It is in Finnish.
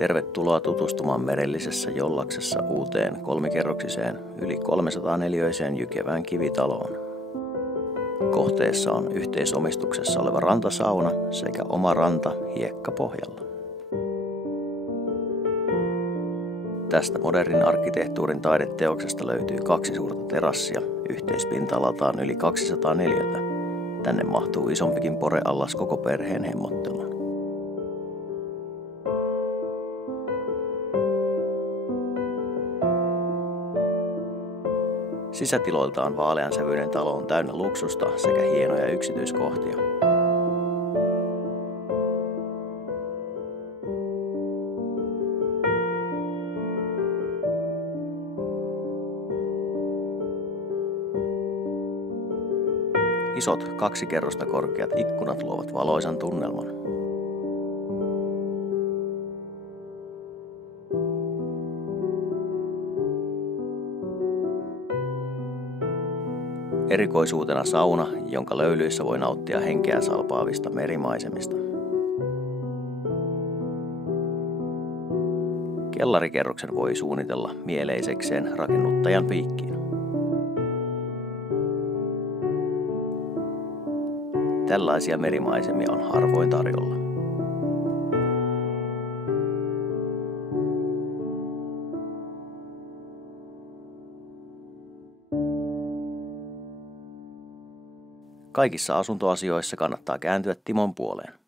Tervetuloa tutustumaan merellisessä Jollaksessa uuteen kolmikerroksiseen yli 300-neliöiseen jykevään kivitaloon. Kohteessa on yhteisomistuksessa oleva rantasauna sekä oma ranta hiekkapohjalla. Tästä modernin arkkitehtuurin taideteoksesta löytyy 2 suurta terassia yhteispinta-alaltaan yli 200 neliötä. Tänne mahtuu isompikin poreallas koko perheen hemmotteluun. Sisätiloiltaan vaaleansävyinen talo on täynnä luksusta sekä hienoja yksityiskohtia. Isot 2 kerrosta korkeat ikkunat luovat valoisan tunnelman. Erikoisuutena sauna, jonka löylyissä voi nauttia henkeä salpaavista merimaisemista. Kellarikerroksen voi suunnitella mieleisekseen rakennuttajan piikkiin. Tällaisia merimaisemia on harvoin tarjolla. Kaikissa asuntoasioissa kannattaa kääntyä Timon puoleen.